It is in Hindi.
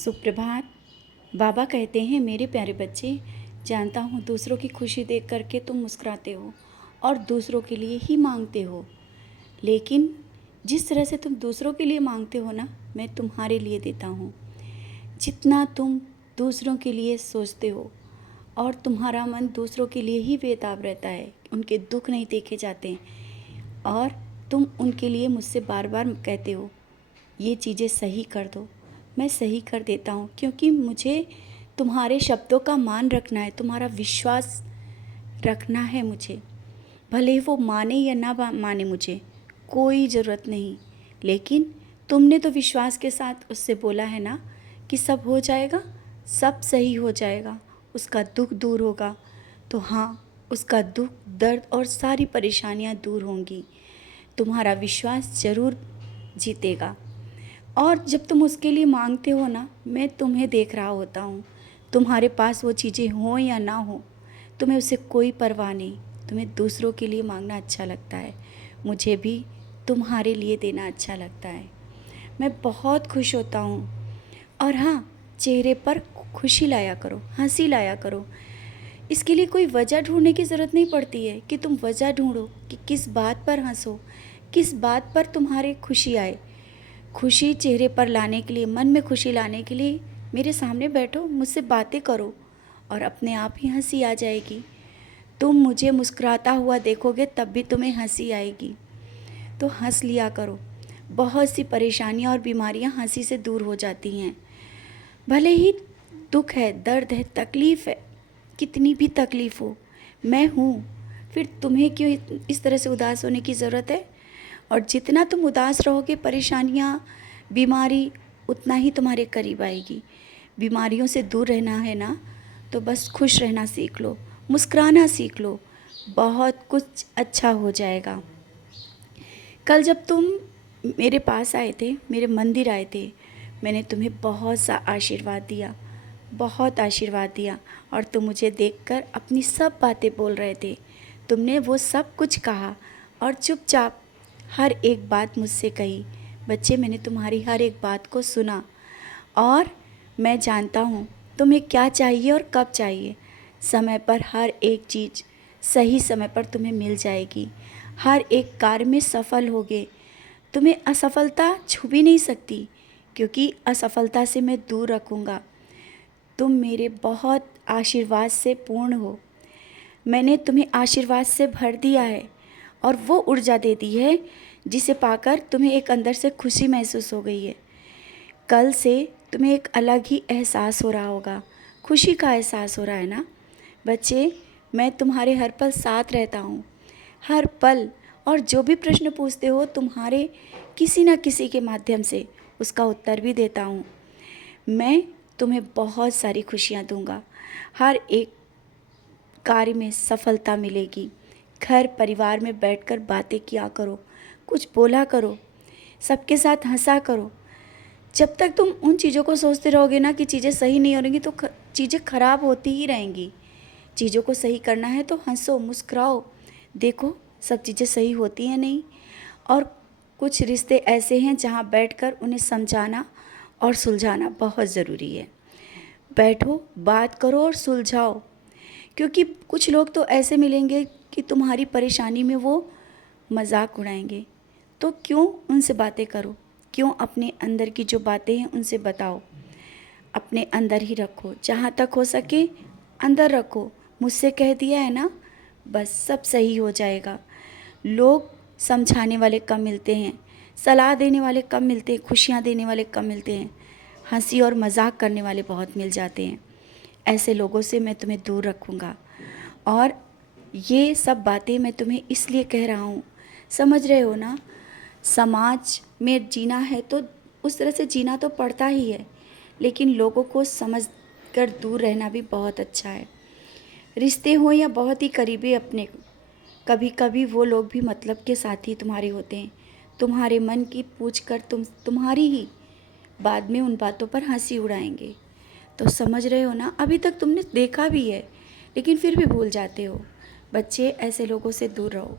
सुप्रभात। बाबा कहते हैं, मेरे प्यारे बच्चे, जानता हूँ दूसरों की खुशी देख करके तुम मुस्कुराते हो और दूसरों के लिए ही मांगते हो, लेकिन जिस तरह से तुम दूसरों के लिए मांगते हो ना, मैं तुम्हारे लिए देता हूँ। जितना तुम दूसरों के लिए सोचते हो और तुम्हारा मन दूसरों के लिए ही बेताब रहता है, उनके दुख नहीं देखे जाते, और तुम उनके लिए मुझसे बार बार कहते हो ये चीज़ें सही कर दो, मैं सही कर देता हूँ, क्योंकि मुझे तुम्हारे शब्दों का मान रखना है, तुम्हारा विश्वास रखना है मुझे। भले ही वो माने या ना माने, मुझे कोई ज़रूरत नहीं, लेकिन तुमने तो विश्वास के साथ उससे बोला है ना कि सब हो जाएगा, सब सही हो जाएगा, उसका दुख दूर होगा। तो हाँ, उसका दुख, दर्द और सारी परेशानियाँ दूर होंगी। तुम्हारा विश्वास ज़रूर जीतेगा। और जब तुम उसके लिए मांगते हो ना, मैं तुम्हें देख रहा होता हूँ। तुम्हारे पास वो चीज़ें हों या ना हो, तुम्हें उससे कोई परवाह नहीं। तुम्हें दूसरों के लिए मांगना अच्छा लगता है, मुझे भी तुम्हारे लिए देना अच्छा लगता है। मैं बहुत खुश होता हूँ। और हाँ, चेहरे पर खुशी लाया करो, हंसी लाया करो। इसके लिए कोई वजह ढूंढने की ज़रूरत नहीं पड़ती है कि तुम वजह ढूंढो कि किस बात पर हंसो, किस बात पर तुम्हारी खुशी आए। खुशी चेहरे पर लाने के लिए, मन में खुशी लाने के लिए मेरे सामने बैठो, मुझसे बातें करो और अपने आप ही हंसी आ जाएगी। तुम मुझे मुस्कुराता हुआ देखोगे तब भी तुम्हें हंसी आएगी। तो हंस लिया करो। बहुत सी परेशानियां और बीमारियां हंसी से दूर हो जाती हैं। भले ही दुख है, दर्द है, तकलीफ़ है, कितनी भी तकलीफ़ हो, मैं हूँ। फिर तुम्हें क्यों इस तरह से उदास होने की ज़रूरत है? और जितना तुम उदास रहोगे, परेशानियाँ, बीमारी उतना ही तुम्हारे करीब आएगी। बीमारियों से दूर रहना है ना, तो बस खुश रहना सीख लो, मुस्कुराना सीख लो, बहुत कुछ अच्छा हो जाएगा। कल जब तुम मेरे पास आए थे, मेरे मंदिर आए थे, मैंने तुम्हें बहुत सा आशीर्वाद दिया, बहुत आशीर्वाद दिया, और तुम मुझे देखकर अपनी सब बातें बोल रहे थे। तुमने वो सब कुछ कहा और चुपचाप हर एक बात मुझसे कही। बच्चे, मैंने तुम्हारी हर एक बात को सुना और मैं जानता हूँ तुम्हें क्या चाहिए और कब चाहिए। समय पर हर एक चीज़ सही समय पर तुम्हें मिल जाएगी। हर एक कार्य में सफल होगे। तुम्हें असफलता छू भी नहीं सकती, क्योंकि असफलता से मैं दूर रखूँगा। तुम मेरे बहुत आशीर्वाद से पूर्ण हो। मैंने तुम्हें आशीर्वाद से भर दिया है और वो ऊर्जा दे दी है जिसे पाकर तुम्हें एक अंदर से खुशी महसूस हो गई है। कल से तुम्हें एक अलग ही एहसास हो रहा होगा, खुशी का एहसास हो रहा है ना। बच्चे, मैं तुम्हारे हर पल साथ रहता हूँ, हर पल, और जो भी प्रश्न पूछते हो तुम्हारे किसी न किसी के माध्यम से उसका उत्तर भी देता हूँ। मैं तुम्हें बहुत सारी खुशियाँ दूँगा, हर एक कार्य में सफलता मिलेगी। घर परिवार में बैठकर बातें किया करो, कुछ बोला करो, सबके साथ हंसा करो। जब तक तुम उन चीज़ों को सोचते रहोगे ना कि चीज़ें सही नहीं हो रही, तो चीज़ें खराब होती ही रहेंगी। चीज़ों को सही करना है तो हंसो, मुस्कुराओ, देखो सब चीज़ें सही होती हैं नहीं। और कुछ रिश्ते ऐसे हैं जहाँ बैठकर उन्हें समझाना और सुलझाना बहुत ज़रूरी है। बैठो, बात करो और सुलझाओ, क्योंकि कुछ लोग तो ऐसे मिलेंगे कि तुम्हारी परेशानी में वो मजाक उड़ाएंगे। तो क्यों उनसे बातें करो, क्यों अपने अंदर की जो बातें हैं उनसे बताओ। अपने अंदर ही रखो, जहाँ तक हो सके अंदर रखो। मुझसे कह दिया है ना, बस सब सही हो जाएगा। लोग समझाने वाले कम मिलते हैं, सलाह देने वाले कम मिलते हैं, खुशियाँ देने वाले कम मिलते हैं, हंसी और मजाक करने वाले बहुत मिल जाते हैं। ऐसे लोगों से मैं तुम्हें दूर रखूँगा। और ये सब बातें मैं तुम्हें इसलिए कह रहा हूँ, समझ रहे हो ना। समाज में जीना है तो उस तरह से जीना तो पड़ता ही है, लेकिन लोगों को समझ कर दूर रहना भी बहुत अच्छा है। रिश्ते हों या बहुत ही करीबी अपने, कभी कभी वो लोग भी मतलब के साथी तुम्हारे होते हैं। तुम्हारे मन की पूछ कर तुम्हारी ही बाद में उन बातों पर हंसी उड़ाएंगे। तो समझ रहे हो ना, अभी तक तुमने देखा भी है लेकिन फिर भी भूल जाते हो। बच्चे, ऐसे लोगों से दूर रहो।